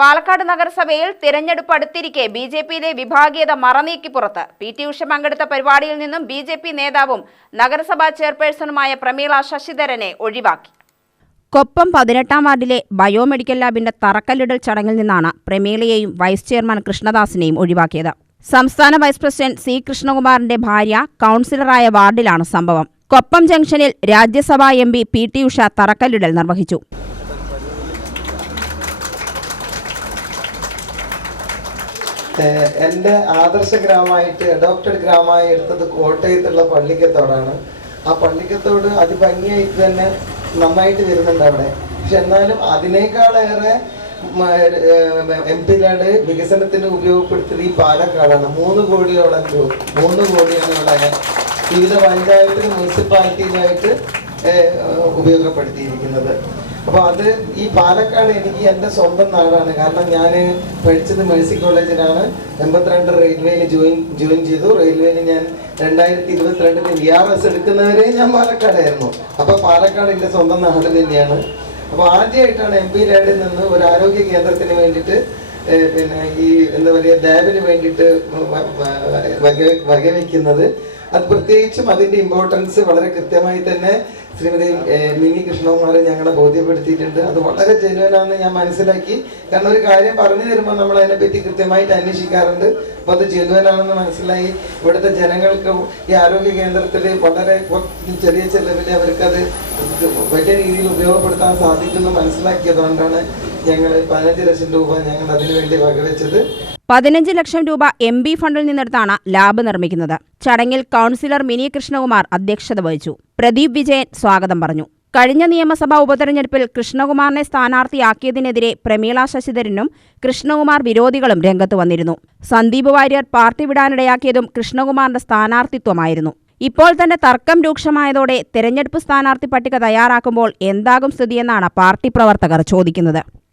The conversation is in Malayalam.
പാലക്കാട് നഗരസഭയിൽ തിരഞ്ഞെടുപ്പ് അടുത്തിരിക്കെ ബി ജെ പിയിലെ വിഭാഗീയത മറനീക്കി പുറത്ത്. പി ടി ഉഷ പങ്കെടുത്ത പരിപാടിയിൽ നിന്നും ബി ജെ പി നേതാവും നഗരസഭാ ചെയർപേഴ്സണുമായ പ്രമീള ശശിധരനെ ഒഴിവാക്കി. കൊപ്പം പതിനെട്ടാം വാർഡിലെ ബയോമെഡിക്കൽ ലാബിന്റെ തറക്കല്ലിടൽ ചടങ്ങിൽ നിന്നാണ് പ്രമീളയെയും വൈസ് ചെയർമാൻ കൃഷ്ണദാസിനെയും ഒഴിവാക്കിയത്. സംസ്ഥാന വൈസ് പ്രസിഡന്റ് സി കൃഷ്ണകുമാറിന്റെ ഭാര്യ കൗൺസിലറായ വാർഡിലാണ് സംഭവം. കൊപ്പം ജംഗ്ഷനിൽ Rajya Sabha M P P T Usha തറക്കല്ലിടൽ നിർവഹിച്ചു. എന്റെ ആദർശ ഗ്രാമമായിട്ട് അഡോപ്റ്റഡ് ഗ്രാമമായി എടുത്തത് കോട്ടയത്തുള്ള പള്ളിക്കത്തോടാണ്. ആ പള്ളിക്കത്തോട് അതിഭംഗിയായിട്ട് തന്നെ നന്നായിട്ട് വരുന്നുണ്ട് അവിടെ. പക്ഷെ എന്നാലും അതിനേക്കാളേറെ എം പി ലാഡ് വികസനത്തിന് ഉപയോഗപ്പെടുത്തിയത് ഈ പാലക്കാടാണ്. മൂന്ന് കോടിയോളം രൂപ മൂന്ന് കോടിയാണ് ഇവിടെ വിവിധ പഞ്ചായത്തിലും മുനിസിപ്പാലിറ്റിയിലായിട്ട് ഉപയോഗപ്പെടുത്തിയിരിക്കുന്നത്. അപ്പോൾ അത് ഈ പാലക്കാട് എനിക്ക് എന്റെ സ്വന്തം നാടാണ്. കാരണം ഞാൻ പഠിച്ചത് മേഴ്സി കോളേജിലാണ്. എൺപത്തിരണ്ട് റെയിൽവേയിൽ ജോയിൻ ജോയിൻ ചെയ്തു. റെയിൽവേയിൽ ഞാൻ രണ്ടായിരത്തി ഇരുപത്തിരണ്ടിന് വി ആർ എസ് എടുക്കുന്നവരെ ഞാൻ പാലക്കാടായിരുന്നു. അപ്പോൾ പാലക്കാട് എന്റെ സ്വന്തം നാട് തന്നെയാണ്. അപ്പോൾ ആദ്യമായിട്ടാണ് എം പി ലാഡിൽ നിന്ന് ഒരു ആരോഗ്യ കേന്ദ്രത്തിന് വേണ്ടിയിട്ട് പിന്നെ ഈ എന്താ പറയുക ലാബിന് വേണ്ടിയിട്ട് വകവെക്കുന്നത്. അത് പ്രത്യേകിച്ചും അതിന്റെ ഇമ്പോർട്ടൻസ് വളരെ കൃത്യമായി തന്നെ ശ്രീമതി മിനി കൃഷ്ണകുമാരെ ഞങ്ങളെ ബോധ്യപ്പെടുത്തിയിട്ടുണ്ട്. അത് വളരെ ജനുവനാണെന്ന് ഞാൻ മനസ്സിലാക്കി. കാരണം ഒരു കാര്യം പറഞ്ഞു തരുമ്പോൾ നമ്മൾ അതിനെപ്പറ്റി കൃത്യമായിട്ട് അന്വേഷിക്കാറുണ്ട്. അപ്പോൾ അത് ജനുവനാണെന്ന് മനസ്സിലായി. ഇവിടുത്തെ ജനങ്ങൾക്ക് ഈ ആരോഗ്യ കേന്ദ്രത്തിൽ വളരെ ചെറിയ ചെലവിൽ അവർക്കത് വലിയ രീതിയിൽ ഉപയോഗപ്പെടുത്താൻ സാധിക്കുമെന്ന് മനസ്സിലാക്കിയതുകൊണ്ടാണ് പതിനഞ്ച് ലക്ഷം രൂപ ഞങ്ങൾ അതിനുവേണ്ടി ലക്ഷം രൂപ എം ബി ഫണ്ടിൽ നിന്നെടുത്താണ് ലാബ് നിർമ്മിക്കുന്നത്. ചടങ്ങിൽ കൗൺസിലർ മിനി കൃഷ്ണകുമാർ അധ്യക്ഷത വഹിച്ചു. പ്രദീപ് വിജയൻ സ്വാഗതം പറഞ്ഞു. കഴിഞ്ഞ നിയമസഭാ ഉപതെരഞ്ഞെടുപ്പിൽ കൃഷ്ണകുമാറിനെ സ്ഥാനാർത്ഥിയാക്കിയതിനെതിരെ പ്രമീള ശശിധരനും കൃഷ്ണകുമാർ വിരോധികളും രംഗത്ത് വന്നിരുന്നു. സന്ദീപ് വാര്യർ പാർട്ടി വിടാനിടയാക്കിയതും കൃഷ്ണകുമാറിന്റെ സ്ഥാനാർത്ഥിത്വമായിരുന്നു. ഇപ്പോൾ തന്നെ തർക്കം രൂക്ഷമായതോടെ തെരഞ്ഞെടുപ്പ് സ്ഥാനാർത്ഥി പട്ടിക തയ്യാറാക്കുമ്പോൾ എന്താകും സ്ഥിതിയെന്നാണ് പാർട്ടി പ്രവർത്തകർ ചോദിക്കുന്നത്.